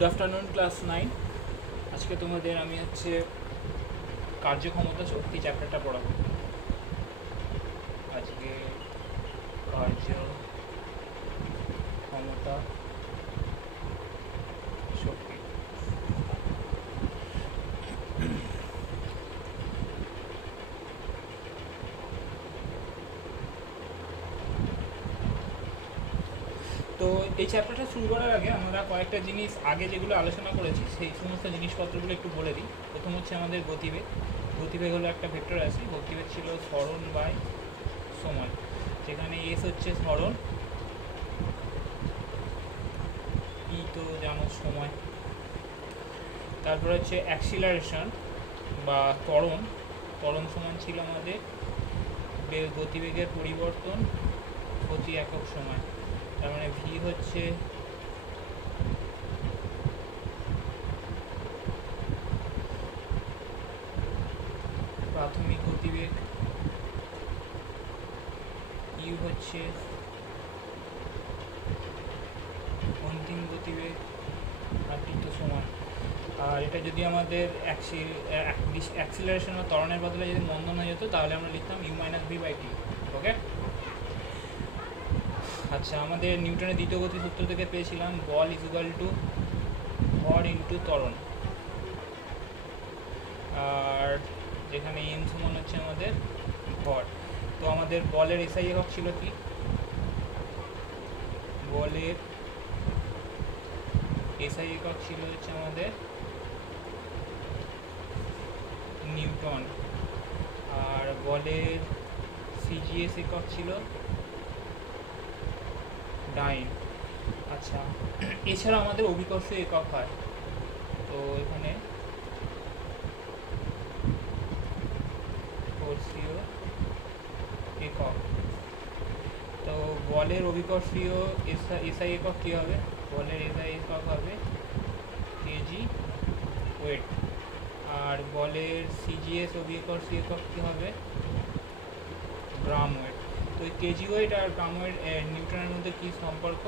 Good afternoon class 9। আজকে তোমাদের আমি হচ্ছে কার্যক্ষমতা শক্তি চ্যাপ্টারটা পড়াবো। আজকে কার্যক্ষমতা শক্তি। তো এই চ্যাপ্টারটা শুরু করার আগে আমরা কয়েকটা জিনিস আগে যেগুলো আলোচনা করেছি সেই সমস্ত জিনিসপত্রগুলো একটু বলে দিই। প্রথম হচ্ছে আমাদের গতিবেগ। গতিবেগ হলো একটা ভেক্টর রাশি। গতিবেগ ছিল সরণ বাই সময়, যেখানে এস হচ্ছে সরণ, ই তো জানো সময়। তারপর হচ্ছে অ্যাক্সিলারেশন বা ত্বরণ। ত্বরণ সমান ছিল আমাদের গতিবেগের পরিবর্তন প্রতি একক সময়। তার মানে ভি হচ্ছে প্রাথমিক গতিবেগ, ইউ হচ্ছে অন্তিম গতিবেগ, আর টি তো সময়। আর এটা যদি আমাদের অ্যাক্সিলারেশন বা ত্বরণের বদলে যদি মন্দন হয়ে যেত তাহলে আমরা লিখতাম you minus V by T. ওকে, আচ্ছা, আমাদের নিউটনের দ্বিতীয় গতি সূত্র থেকে পেয়েছিলাম বল ইজ ইকুয়াল টু ভর ইন্টু ত্বরণ, আর যেখানে এম সমান হচ্ছে আমাদের ভর। তো আমাদের বলের এসআই একক ছিল কি? বলের এসআই একক ছিল হচ্ছে আমাদের নিউটন, আর বলের সিজিএস একক ছিল ডাইন। আচ্ছা, এছাড়া আমাদের অভিকর্ষীয় একক হয়। তো এখানে কর্ষীয় একক, তো বলের অভিকর্ষীয় এসআই একক কী হবে? বলের এসআই একক হবে কেজি ওয়েট, আর বলের সিজিএস অভিকর্ষীয় একক কী হবে? Gram weight. তো এই কেজি ওয়েট আর গ্রাম ওয়েট নিউটনের মধ্যে কী সম্পর্ক?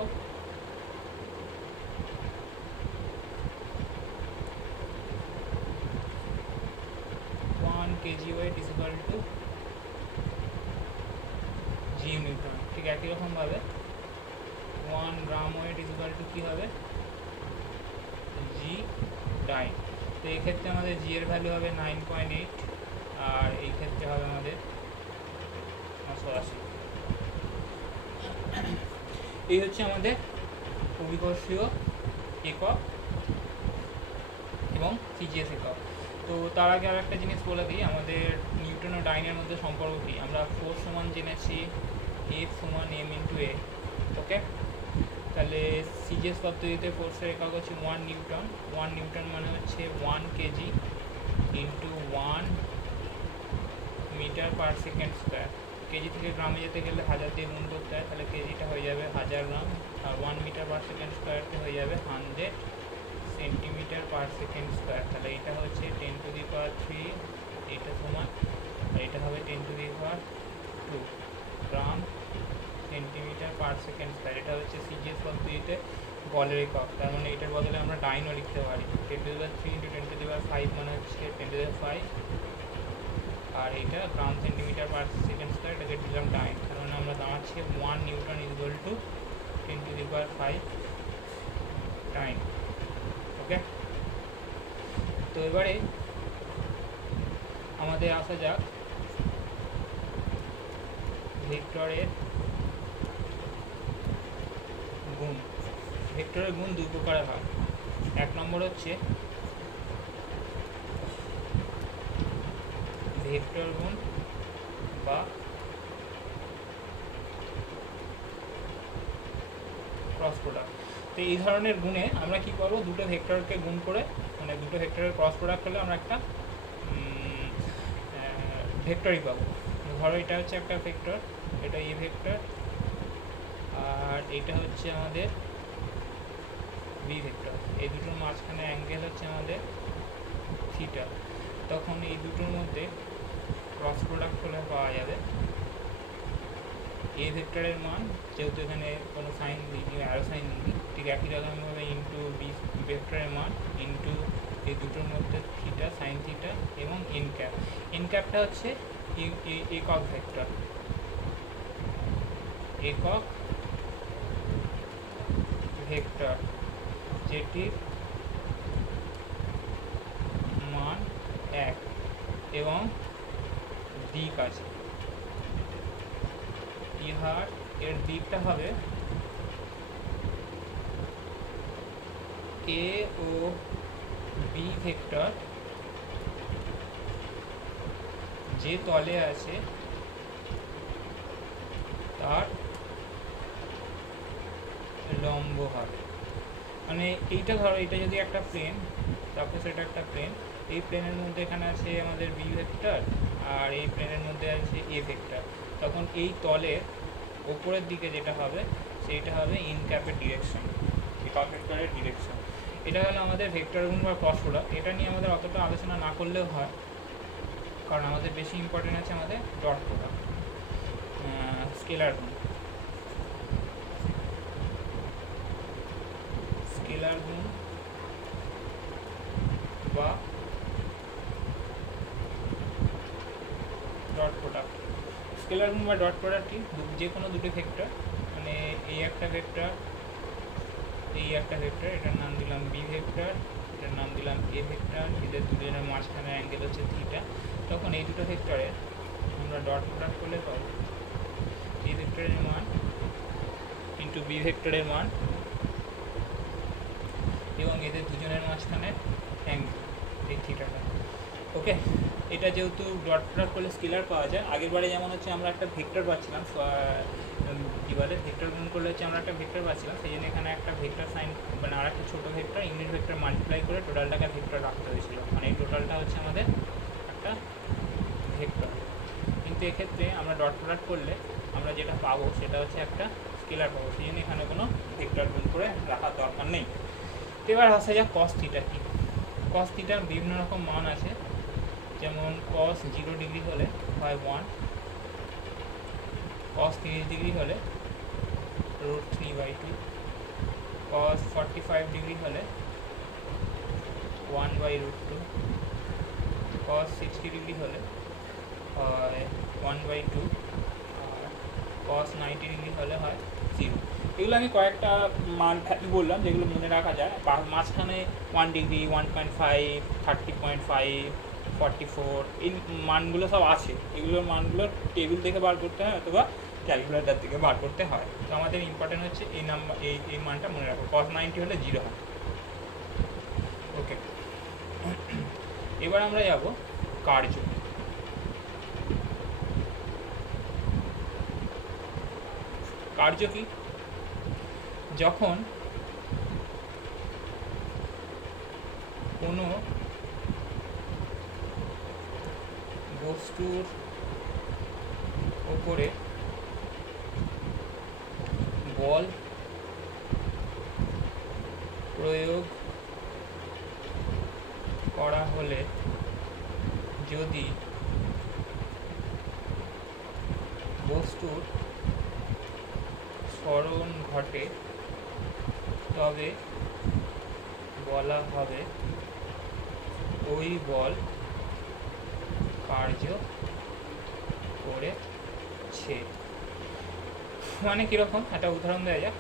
KG weight is equal to g newton. ঠিক একই রকমভাবে 1 gram weight is equal to কী হবে? জি ডাইন। তো এই ক্ষেত্রে আমাদের জি এর ভ্যালু হবে 9.8, আর এই ক্ষেত্রে হবে আমাদের 980। এই হচ্ছে আমাদের অভিকর্ষীয় একক এবং সিজিএস একক। তো তার আগে আর একটা জিনিস বলে দিই, আমাদের নিউটন ও ডাইনের মধ্যে সম্পর্ক কী। আমরা ফোর্স সমান জেনেছি এফ সমান এম ইন্টু এ। ওকে, তাহলে সিজিএস পদ্ধতিতে ফোর্সের একক হচ্ছে 1 নিউটন। 1 নিউটন মানে হচ্ছে 1 kg into 1 metre per second square. Kg থেকে গ্রামে যেতে গেলে 1000 দিয়ে গুণ করতে হয়, তাহলে কেজিটা হয়ে যাবে 1000 গ্রাম, আর 1 মিটার পার সেকেন্ড স্কোয়ারটা হয়ে যাবে 100 সেন্টিমিটার পার সেকেন্ড স্কোয়ার। তাহলে এটা হচ্ছে 10 টু দি পাওয়ার 3, এটা সমান, আর এটা হবে 10 to the power 2 gram centimetre per second square. এটা হচ্ছে সিজিএস পদ্ধতিতে বলের একক। তার মানে এটার বদলে আমরা ডাইনও লিখতে পারি। 10 to the power 3 into 10 to the power 5 মানে হচ্ছে 10 টু দি পাওয়ার 5, আর এইটা gram centimetre per second square, এটাকে দিলাম ডাইন। তার মানে আমরা দাঁড়াচ্ছি 1 newton is equal to 10 to the power 5 dyne. Okay, তো এবারে আমাদের আসা যাক ভেক্টরের গুণ। ভেক্টরের গুণ দুই প্রকারে হয়। এক নম্বর হচ্ছে ভেক্টর গুণ বা ক্রস প্রোডাক্ট। তো এই ধরনের গুণে আমরা কি করব, দুটো ভেক্টরকে গুণ করে, মানে দুটো ভেক্টরের ক্রস প্রোডাক্ট হলে আমরা একটা ভেক্টরই পাবো। ধরো এটা হচ্ছে একটা ভেক্টর, এটা এ ভেক্টর, আর এটা হচ্ছে আমাদের বি ভেক্টর। এই দুটোর মাঝখানে অ্যাঙ্গেল হচ্ছে আমাদের থিটা। তখন এই দুটোর মধ্যে ক্রস প্রোডাক্ট হলে পাওয়া যাবে এ ভেক্টরের মান যেহেতু এখানে কোনো সাইন দিইনি, অ্যারো সাইন দিইনি, ঠিক একই রকমভাবে ইন্টু বি ভেক্টরের মান ইন্টু এই দুটোর মধ্যে থিটা সাইন থিটা এবং এন ক্যাপ। এন ক্যাপটা হচ্ছে একক ভেক্টর, একক ভেক্টর যেটির মান 1 এবং দিক আছে। ইহার এর দিকটা হবে এ ও বি ভেক্টর যে তলে আছে তার লম্ব হবে। মানে এইটা ধরো, এটা যদি একটা প্লেন, সাপোজ এটা একটা প্লেন, এই প্লেনের মধ্যে এখানে আছে আমাদের বি ভেক্টর আর এই প্লেনের মধ্যে আছে এ ভেক্টর, তখন এই তলের ওপরের দিকে যেটা হবে সেইটা হবে ইন ক্যাপের ডিরেকশন, একক ভেক্টরের ডিরেকশন। এটা হলো আমাদের ভেক্টর গুণ বা ক্রস প্রোডাক্ট। এটা নিয়ে আমাদের অতটা আলোচনা না করলেও হয়, কারণ আমাদের বেশি ইম্পর্টেন্ট আছে আমাদের ডট প্রোডাক্ট, স্কেলার গুণ। স্কেলার গুণ বা ডট প্রোডাক্ট। স্কেলার গুণ বা ডট প্রোডাক্ট কি, যে কোনো দুটো ভেক্টর, মানে এই একটা ভেক্টর, এই একটা ভেক্টর, এটার নাম দিলাম বি ভেক্টর, এটার নাম দিলাম এ ভেক্টর, এদের দুজনের মাঝখানে অ্যাঙ্গেল হচ্ছে থিটা। তখন এই দুটো ভেক্টরের আমরা ডট প্রোডাক্ট করলে পাবো এ ভেক্টরের মান ইন্টু বি ভেক্টরের মান এবং এদের দুজনের মাঝখানে অ্যাঙ্গেল, এই থিটাটা। ওকে, এটা যেহেতু ডট প্রোডাক্ট করলে স্কেলার পাওয়া যায়, আগের বারে যেমন হচ্ছে আমরা একটা ভেক্টর পাচ্ছিলাম, কী বলে ভেক্টর গুণ করলে হচ্ছে আমরা একটা ভেক্টর পাচ্ছিলাম, সেই জন্য এখানে একটা ভেক্টর সাইন মানে আর একটা ছোটো ভেক্টর ইউনিট ভেক্টর মাল্টিপ্লাই করে টোটালটাকে ভেক্টর রাখতে হয়েছিল, মানে এই টোটালটা হচ্ছে আমাদের একটা ভেক্টর। কিন্তু এক্ষেত্রে আমরা ডট প্রোডাক্ট করলে আমরা যেটা পাবো সেটা হচ্ছে একটা স্কেলার পাবো, সেই জন্য এখানে কোনো ভেক্টর গুণ করে রাখার দরকার নেই। তো এবার আসা যাক কস থিটা কি। কস থিটার বিভিন্ন রকম মান আছে, যেমন কস 0 ডিগ্রি হলে হয় 1, কস 30 ডিগ্রি হলে √3/2, কস 45 ডিগ্রি হলে 1/√2, কস 60 ডিগ্রি হলে হয় 1/2, আর কস 90 ডিগ্রি হলে হয় 0। এগুলো আমি কয়েকটা মান বললাম যেগুলো মনে রাখা যায়। মাঝখানে 1 ডিগ্রি, 1.5, 30.5, 44, এই মানগুলো সব আছে। এগুলোর মানগুলো টেবিল থেকে বার করতে হয় অথবা ক্যালকুলেটার থেকে বার করতে হয়। তো আমাদের ইম্পর্টেন্ট হচ্ছে এই নাম্বার, এই মানটা মনে রাখো। কস 90 হলে 0 হয়। ওকে, এবার আমরা যাব কার্য। কার্য কি, যখন কোনো বস্তুর ওপরে বল প্রয়োগ করা হলে যদি বস্তুর স্মরণ ঘটে তবে বলা হবে ওই বল কার্য করেছে। মানে কীরকম, একটা উদাহরণ দেওয়া যাক।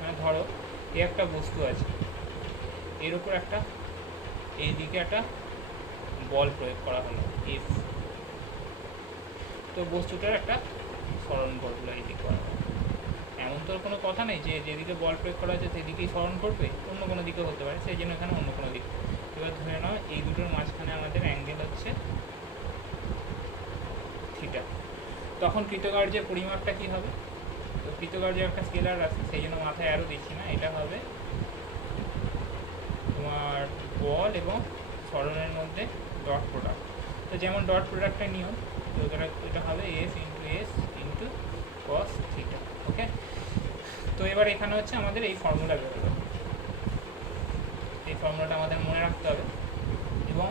মানে ধরো এই একটা বস্তু আছে, এর উপর একটা এইদিকে একটা বল প্রয়োগ করা হলো এফ, তো বস্তুটার একটা স্মরণ করলো এই দিক করা। এমন তো কোনো কথা নেই যে যেদিকে বল প্রয়োগ করা হয়েছে সেদিকেই স্মরণ করবে, অন্য কোনো দিকে হতে পারে, সেই জন্য এখানে অন্য কোনো দিক। এবার ধরে নাও এই দুটোর মাঝখানে আমাদের অ্যাঙ্গেল হচ্ছে থিটা, তখন কৃতকার্যের পরিমাপটা কী হবে? তো কৃতকার্যের একটা স্কেলার আছে, সেই জন্য মাথায় আরও দিচ্ছি না, এটা হবে তোমার বল এবং স্মরণের মধ্যে ডট প্রোডাক্ট। তো যেমন ডট প্রোডাক্টটা নিয়ম, তো এটা হবে F into S into cos theta. Okay, তো এবার এখানে হচ্ছে আমাদের এই ফর্মুলা বেরোবে, এই ফর্মুলাটা আমাদের মনে রাখতে হবে এবং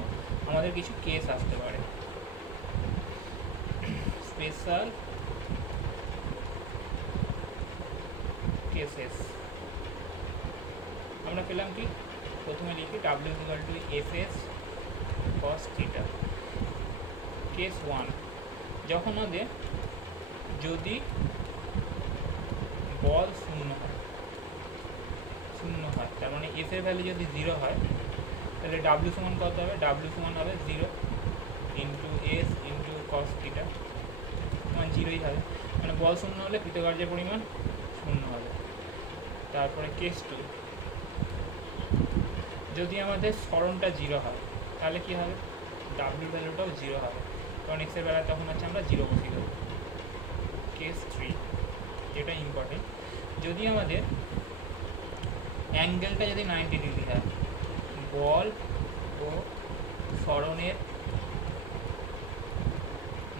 আমাদের কিছু কেস আসতে পারে, স্পেশাল কেসেস আমরা পেলাম কি, প্রথমে লিখি W equal to F S cos theta. Case 1, যখন আমাদের যদি বল শূন্য হয় তার মানে এফ এর ভ্যালু যদি 0 হয় তাহলে ডাব্লিউ সমান কত হবে, ডাব্লিউ সমান হবে 0 into S into cos theta, মান 0ই হবে, মানে বল শূন্য হলে কৃতকার্যের পরিমাণ শূন্য হবে। তারপরে কেস 2, যদি আমাদের সরণটা 0 হয় তাহলে কি হবে, ডাব্লিউ ভ্যালুটাও 0 হবে, কারণ এক্সের বেলা তখন হচ্ছে আমরা 0 বসিয়ে দেবো। কেস 3, যেটা ইম্পর্টেন্ট, যদি আমাদের অ্যাঙ্গেলটা যদি 90 ডিগ্রি হয়, বল ও সরণের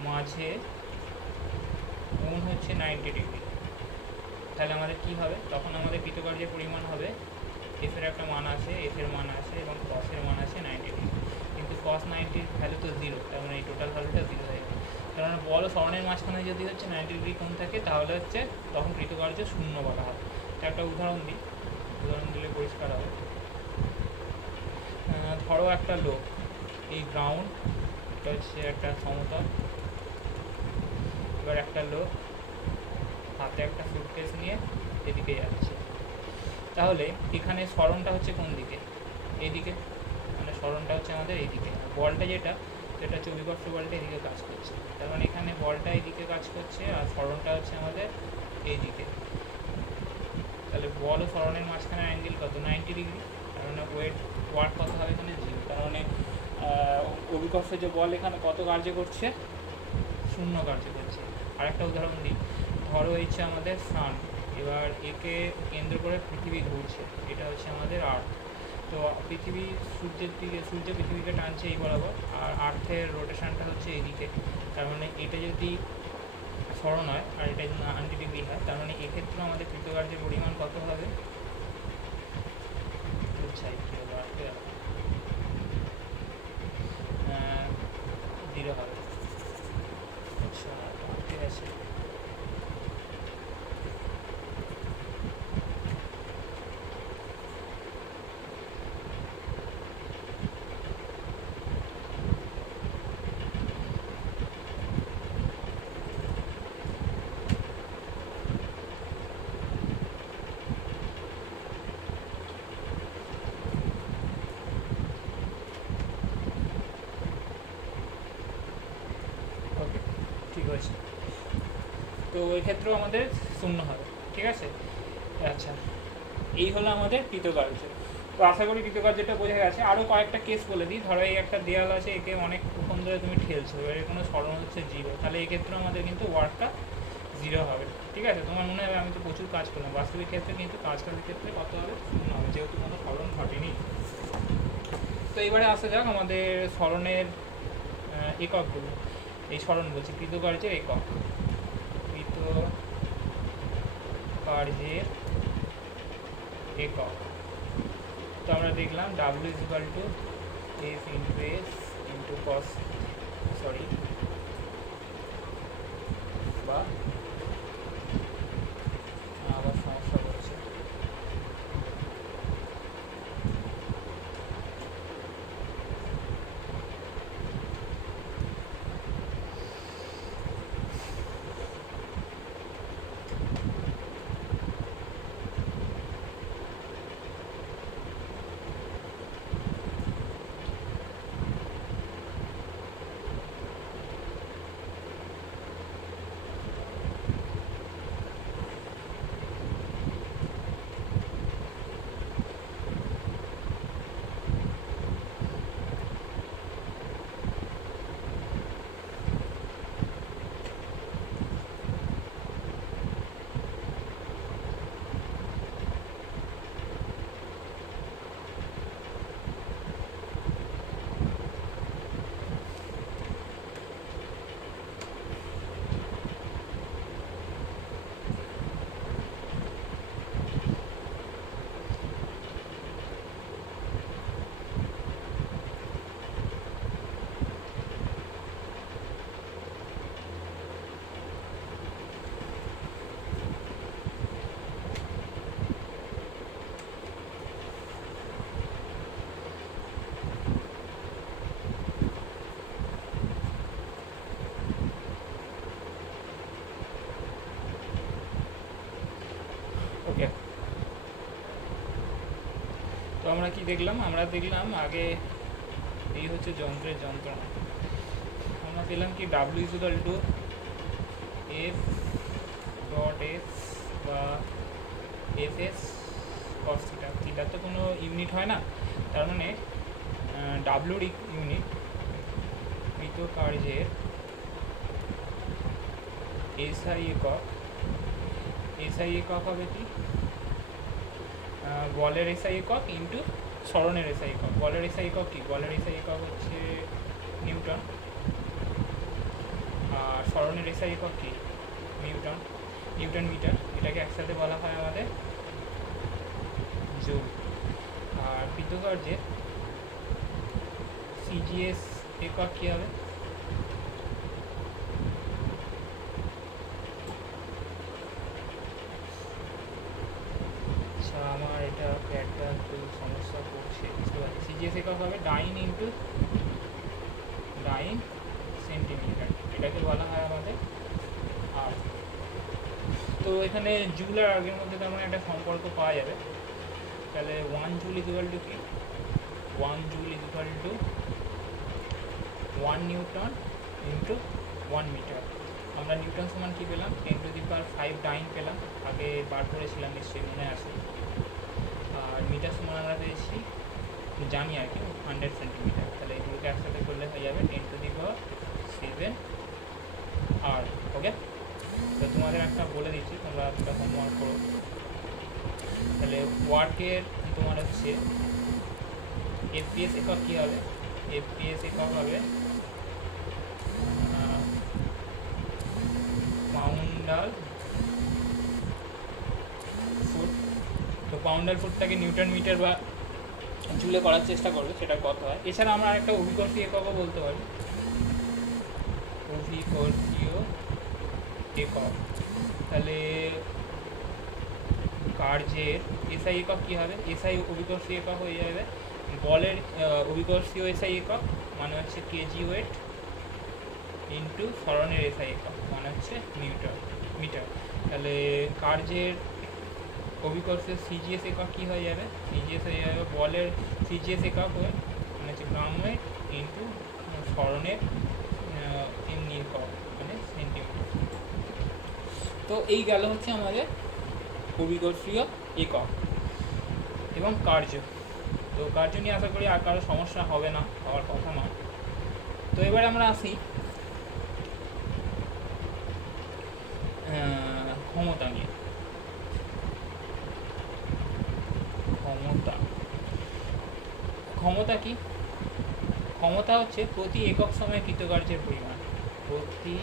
মাঝে কোণ হচ্ছে 90 ডিগ্রি, তাহলে আমাদের কি হবে, তখন আমাদের কৃতকার্যের পরিমাণ হবে, এফের একটা মান আছে, এফের মান আছে এবং কসের মান আছে 90 ডিগ্রি, কিন্তু কস 90 ভ্যালু তো 0, তার মানে এই টোটাল ভ্যালুটা 0 হয়ে যাবে। কারণ বল ও সরণের মাঝখানে যদি হচ্ছে 90 ডিগ্রি কোণ থাকে তাহলে হচ্ছে তখন কৃতকার্য শূন্য বলা হয়। একটা উদাহরণ দিই, উদাহরণ দিলে পরিষ্কার হবে। ধরো একটা লোক, এই গ্রাউন্ড, এটা হচ্ছে একটা সমতল, এবার একটা লোক হাতে একটা সুটকেস নিয়ে এদিকে যাচ্ছে, তাহলে এখানে সরণটা হচ্ছে কোন দিকে, এইদিকে, মানে সরণটা হচ্ছে আমাদের এইদিকে, বলটা যেটা সেটা হচ্ছে অভিকর্ষ বলটা এদিকে কাজ করছে, তার মানে এখানে বলটা এইদিকে কাজ করছে আর সরণটা হচ্ছে আমাদের এইদিকে, তাহলে বল ও সরণের মাঝখানে অ্যাঙ্গেল কত, 90 ডিগ্রি, তার মানে ওয়ার্ক কত হবে এখানে 0, তার মানে অভিকর্ষ যে বল এখানে কত কার্য করছে, শূন্য কার্য করছে। আরেকটা উদাহরণ দিই, ধরো হচ্ছে আমাদের সান, এবার একে কেন্দ্র করে পৃথিবী ঘুরছে, এটা হচ্ছে আমাদের আর্থ, তো পৃথিবী সূর্য পৃথিবীকে টানছে এই বরাবর, আর আর্থের রোটেশনটা হচ্ছে এইদিকে, তার মানে এটা যদি সরণ হয় আর এটা যদি 90 ডিগ্রি হয়, তার মানে এক্ষেত্রে আমাদের কৃতকার্যের পরিমাণ কত হবে, 0 হবে। আচ্ছা ঠিক আছে, ওকে ঠিক আছে, তো এক্ষেত্রেও আমাদের শূন্য হবে, ঠিক আছে। আচ্ছা, এই হলো আমাদের কৃতকার্য। তো আশা করি কৃতকার্যটা বোঝা গেছে। আরও কয়েকটা কেস বলে দিই, ধরো এই একটা দেয়াল আছে, একে অনেকক্ষণ ধরে তুমি ঠেলছো, এবার কোনো সরণ হচ্ছে 0, তাহলে এই ক্ষেত্রে আমাদের কিন্তু ওয়ার্কটা 0 হবে, ঠিক আছে। তোমার মনে হবে আমি তো প্রচুর কাজ করলাম, বাস্তবিক ক্ষেত্রে কিন্তু কাজটার ক্ষেত্রে কত হবে, শূন্য হবে, যেহেতু কোনো সরণ ঘটেনি। তো এবারে আসা যাক আমাদের সরণের এককগুলো, এই সরণ বলছি কৃতকার্যের একক, কৃতকার্যের একক। তো আমরা দেখলাম W is equal two F into S into কস, বা আবার সমস্যা করছে, আমরা কি দেখলাম? আমরা দেখলাম আগে এই হচ্ছে যন্ত্রের যন্ত্রণা। আমরা পেলাম কি W equal to F dot S বা এফ এস কস থিটা। থিটার তো কোনো ইউনিট হয় না, তার মানে ডাব্লুর ইউনিট কৃত কার্যের এসআই একক। এসআই একক হবে কি? বলের এসআই একক ইন্টু সরণের এসআই একক। বলের এসআই একক কি? বলের এসআই একক হচ্ছে নিউটন, আর সরণের এসআই একক কি? Newton, newton metre. এটাকে একসাথে বলা হয় আমাদের জুল। আর কৃতকার্যের সিজিএস একক কী হবে? আচ্ছা, আমার এটা একটা একটু সমস্যা করছে, বুঝতে পারছি। সিজিএস একক হবে ডাইন ইন্টু ডাইন সেন্টিমিটার। এটাকে বলা হয় আমাদের আর। তো এখানে জুল আর আগের মধ্যে তেমন একটা সম্পর্ক পাওয়া যাবে। তাহলে 1 জুল ইকুয়াল টু কি? 1 joule equal to 1 newton into 1 metre. আমরা নিউটন সমান কী পেলাম? 10⁵ ডাইন পেলাম, আগে বার করেছিলাম, নিশ্চয়ই মনে আছে। আর মিটার সমান আমরা পেয়েছি, জানি আর কি, 100 সেন্টিমিটার। তাহলে এগুলোকে একসাথে করলে হয়ে যাবে 10⁷ আর। ওকে, তো তোমাদের একটা বলে দিচ্ছি, তোমরা একটা হোমওয়ার্ক করো। তাহলে ওয়ার্কের তোমার হচ্ছে এফপিএস একক কী হবে? এফপিএস একক হবে পাউন্ডাল ফুট। তো পাউন্ডাল ফুটটাকে নিউটন মিটার বা জুলে করার চেষ্টা করবে, সেটা কত হয়। এছাড়া আমরা একটা অভিকর্ষী এককও বলতে পারি, অভিকর্ষীয় একক। তাহলে কার্যের এসআই একক কী হবে? এসআই অভিকর্ষী একক হয়ে যাবে বলের অভিকর্ষীয় এসআই একক মানে হচ্ছে কেজি ওয়েট ইন্টু সরণের এসআই একক মানে হচ্ছে মিটার। তাহলে কার্যের অভিকর্ষের সিজিএস একক কী হয়ে যাবে? সিজিএস হয়ে যাবে বলের সিজিএস একক হয়ে মানে হচ্ছে গ্রাম ওয়েট ইন্টু সরণের এমনি একক মানে সেন্টিমিটার। তো এই গেল হচ্ছে আমাদের অভিকর্ষীয় একক এবং কার্য। তো কার্য নিয়ে আশা করি আর কারো সমস্যা হবে না, হওয়ার কথা নয়। তো এবার আমরা আসি ক্ষমতা নিয়ে। ক্ষমতা কি? ক্ষমতা হচ্ছে প্রতি একক সময়ে কৃতকার্যের পরিমাণ। প্রতি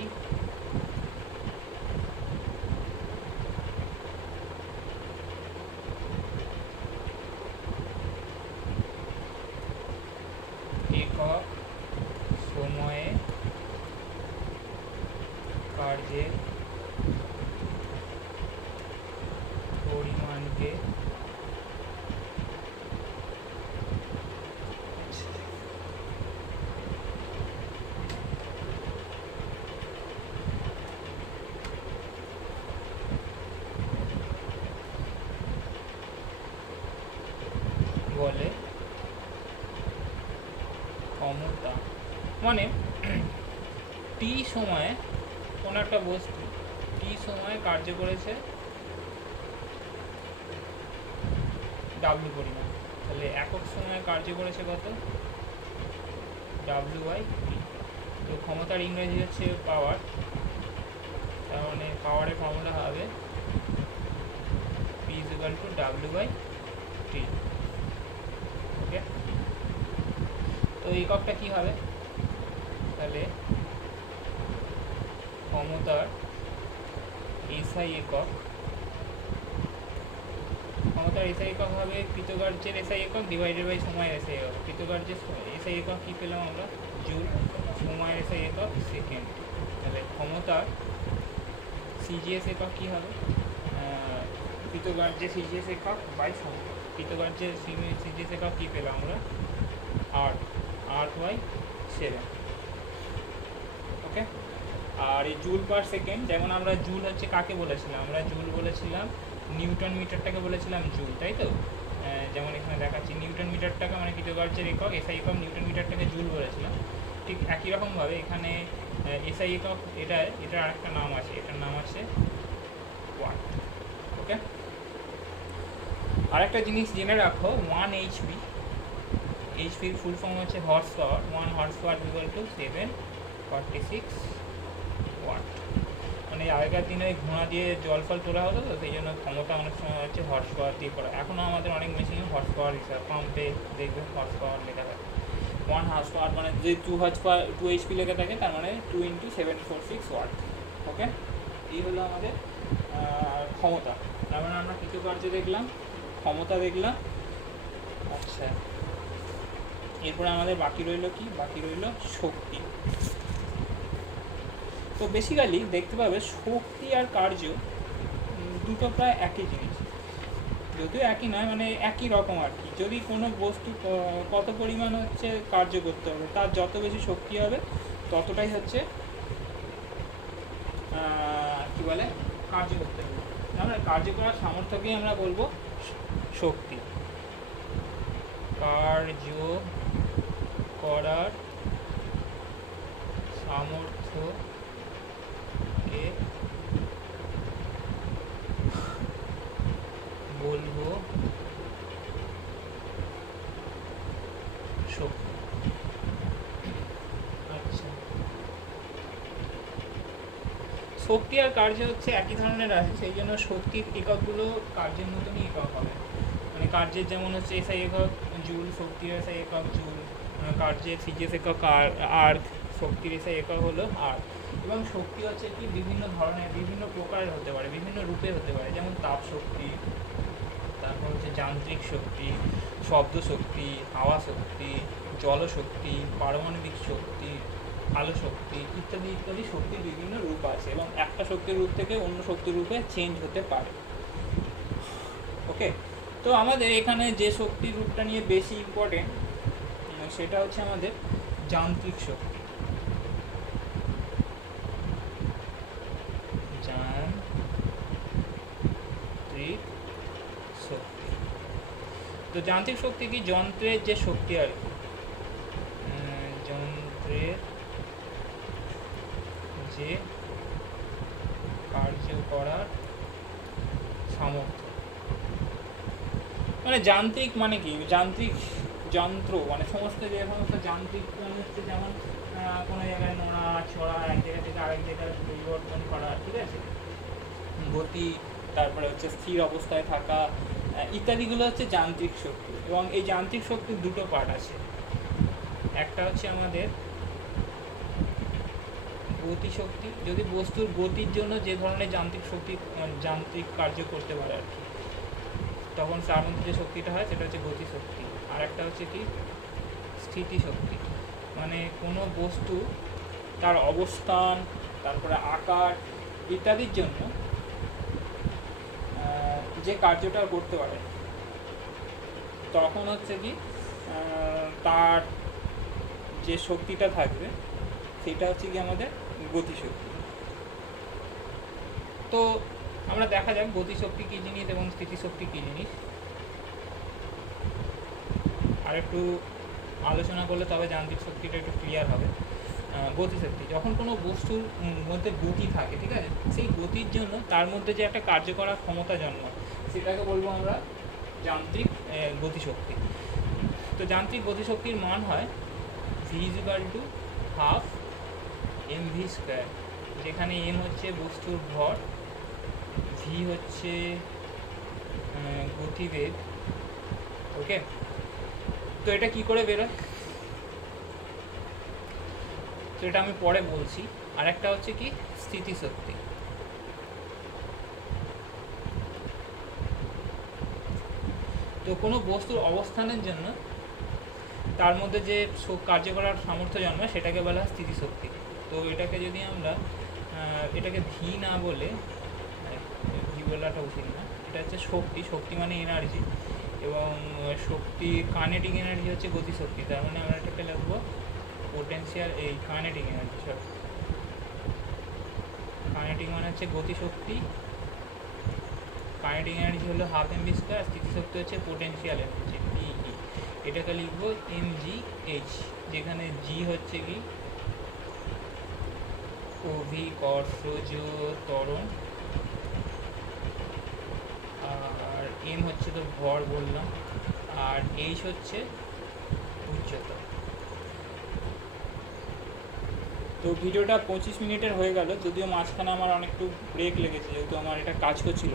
একক সময়ে কার্যের পরিমাণকে বলে ক্ষমতা। মানে টি সময়ে কোনো একটা বস্তু টি সময়ে কার্য করেছে ডাব্লু পরিমাণ, তাহলে একক সময়ে কার্য করেছে কত? ডাব্লু/টি। তো ক্ষমতার ইংরেজি হচ্ছে পাওয়ার, তার মানে পাওয়ারের ফর্মুলা হবে পি ইকুয়াল টু ডাব্লু/টি। ওকে, তো এককটা কী হবে? তাহলে ক্ষমতার এসআই একক, ক্ষমতার এসআই একক হবে কৃতকার্যের এসআই একক ডিভাইডেড বাই সময়ের এসআই একক। কৃতকার্যের এসআই একক কী পেলাম আমরা? জুল। সময়ের এসআই একক সেকেন্ড। তাহলে ক্ষমতার সিজিএস একক কী হবে? কৃতকার্যের সিজিএস একক বাই সময়। কৃতকার্যের সিজিএস একক কী পেলাম আমরা? 8/7। ওকে, আর এই জুল পার সেকেন্ড, যেমন আমরা জুল হচ্ছে কাকে বলেছিলাম? আমরা জুল বলেছিলাম নিউটন মিটারটাকে বলেছিলাম জুল, তাই তো? যেমন এখানে দেখাচ্ছি নিউটন মিটারটাকে মানে কৃতকার্যের একক, এসআই একক, নিউটন মিটারটাকে জুল বলেছিলাম। ঠিক একই রকমভাবে এখানে এসআই একক এটার আরেকটা নাম আছে, এটার নাম আছে ওয়াট। ওকে, আরেকটা জিনিস জেনে রাখো, 1 HP, এইচপির ফুল ফর্ম হচ্ছে horse power. 1 horse power equal to 746 watt. মানে আগেকার দিনে ঘোড়া দিয়ে জল ফল তোলা হতো, তো সেই জন্য ক্ষমতা অনেক সময় হচ্ছে হর্স পাওয়ার দিয়ে করা। এখনও আমাদের অনেক মেশিনে হর্স পাওয়ার হিসাবে পাম্পে দেখবে হর্স পাওয়ার লেখা থাকে। 1 হর্স পাওয়ার মানে যদি 2 HP লেখা থাকে, তার মানে 2 × 746 ওয়াট। ওকে, এই হলো আমাদের ক্ষমতা। তার মানে আমরা কৃতকার্য দেখলাম, ক্ষমতা দেখলাম। আচ্ছা, এরপরে আমাদের বাকি রইল কি? বাকি রইল শক্তি। তো বেসিক্যালি দেখতে পাবে শক্তি আর কার্য দুটো প্রায় একই জিনিস, যদিও একই নয়, মানে একই রকম আর কি। যদি কোনো বস্তু কত পরিমাণ হচ্ছে কার্য করতে হবে, তার যত বেশি শক্তি হবে ততটাই হচ্ছে কী বলে কার্য করতে হবে। আমরা কার্য করার সামর্থ্যকেই আমরা বলবো শক্তি। কার্য করার সামর্থ্যকে বলবো শক্তি। আচ্ছা, শক্তি আর কার্য হচ্ছে একই ধরনের আছে, সেই জন্য শক্তির এককগুলো কার্যের মতনই একক হবে। মানে কার্যের যেমন হচ্ছে এসআই একক জুল, শক্তির এসআই একক জুল, কার্যের সিজিএস একক আর্ক, শক্তির এসআই একক হলো আর্ক। এবং শক্তি হচ্ছে কি বিভিন্ন ধরনের, বিভিন্ন প্রকারের হতে পারে, বিভিন্ন রূপে হতে পারে। যেমন তাপ শক্তি, তারপর হচ্ছে যান্ত্রিক শক্তি, শব্দ শক্তি, হাওয়া শক্তি, জলশক্তি, পারমাণবিক শক্তি, আলো শক্তি ইত্যাদি ইত্যাদি। শক্তির বিভিন্ন রূপ আছে এবং একটা শক্তির রূপ থেকে অন্য শক্তির রূপে চেঞ্জ হতে পারে। ওকে, তো আমাদের এখানে যে শক্তির রূপটা নিয়ে বেশি ইম্পর্টেন্ট সেটা হচ্ছে আমাদের যান্ত্রিক শক্তি। যান্ত্রিক শক্তি। তো যান্ত্রিক শক্তি কি? যন্ত্রের যে শক্তি আর কি, যন্ত্রের যে কার্য করার সামর্থ্য। মানে যান্ত্রিক মানে কি? যান্ত্রিক যন্ত্র মানে সমস্ত যে সমস্ত যান্ত্রিক হচ্ছে, যেমন কোনো জায়গায় নড়া ছড়া, এক জায়গা থেকে আরেক জায়গায় পরিবর্তন করা, ঠিক আছে, গতি, তারপরে হচ্ছে স্থির অবস্থায় থাকা ইত্যাদিগুলো হচ্ছে যান্ত্রিক শক্তি। এবং এই যান্ত্রিক শক্তির দুটো পার্ট আছে। একটা হচ্ছে আমাদের গতিশক্তি, যদি বস্তুর গতির জন্য যে ধরনের যান্ত্রিক শক্তি যান্ত্রিক কার্য করতে পারে আর কি, তখন তার মধ্যে যে শক্তিটা হয় সেটা হচ্ছে গতিশক্তি। আর একটা হচ্ছে কি স্থিতিশক্তি, মানে কোনো বস্তু তার অবস্থান, তারপরে আকার ইত্যাদির জন্য যে কার্যটা করতে পারে, তখন হচ্ছে কি তার যে শক্তিটা থাকবে সেটা হচ্ছে কি আমাদের গতিশক্তি। তো আমরা দেখা যাক গতিশক্তি কী জিনিস এবং স্থিতিশক্তি কী জিনিস আর একটু আলোচনা করলে তবে যান্ত্রিক শক্তিটা একটু ক্লিয়ার হবে। গতিশক্তি, যখন কোনো বস্তুর মধ্যে গতি থাকে, ঠিক আছে, সেই গতির জন্য তার মধ্যে যে একটা কার্য করার ক্ষমতা জন্মায়, সেটাকে বলবো আমরা যান্ত্রিক গতিশক্তি। তো যান্ত্রিক গতিশক্তির মান হয় v=12 mv², যেখানে m হচ্ছে বস্তুর ভর, v হচ্ছে গতিবেগ। ওকে, তো এটা কি করে বেরোয় তো এটা আমি পরে বলছি। আর একটা হচ্ছে কি স্থিতিশক্তি। তো কোনো বস্তুর অবস্থানের জন্য তার মধ্যে যে কার্য করার সামর্থ্য জন্মায় সেটাকে বলা হয় স্থিতিশক্তি। তো এটাকে যদি আমরা এটাকে ভি না বলে, ভি বলাটা উচিত না, এটা হচ্ছে শক্তি। শক্তি মানে এনার্জি, এবং শক্তি কাইনেটিক এনার্জি হচ্ছে গতিশক্তি। তার মানে আমরা এটাকে লিখবো পোটেনশিয়াল, এই কাইনেটিক এনার্জি, কাইনেটিক মানে হচ্ছে গতিশক্তি, কাইনেটিক এনার্জি হলো হাফ এম ভি স্কোয়ার, স্থিতিশক্তি হচ্ছে পোটেনশিয়াল এনার্জি পিই। এটাকে লিখবো এম জি এইচ, যেখানে জি হচ্ছে কি অভিকর্ষজ ত্বরণ, আর এম হচ্ছে তো ভর বললাম, আর এইচ হচ্ছে উচ্চতা। তো ভিডিওটা 25 মিনিটের হয়ে গেল, যদিও মাঝখানে আমার অনেকটু ব্রেক লেগেছে যেহেতু আমার এটা কাজ করছিল।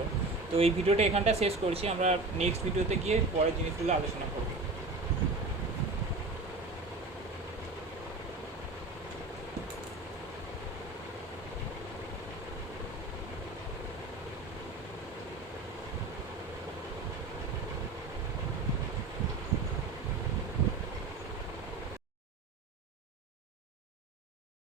তো এই ভিডিওটা এখানটা শেষ করছি, আমরা নেক্সট ভিডিওতে গিয়ে পরের জিনিসগুলো আলোচনা করব।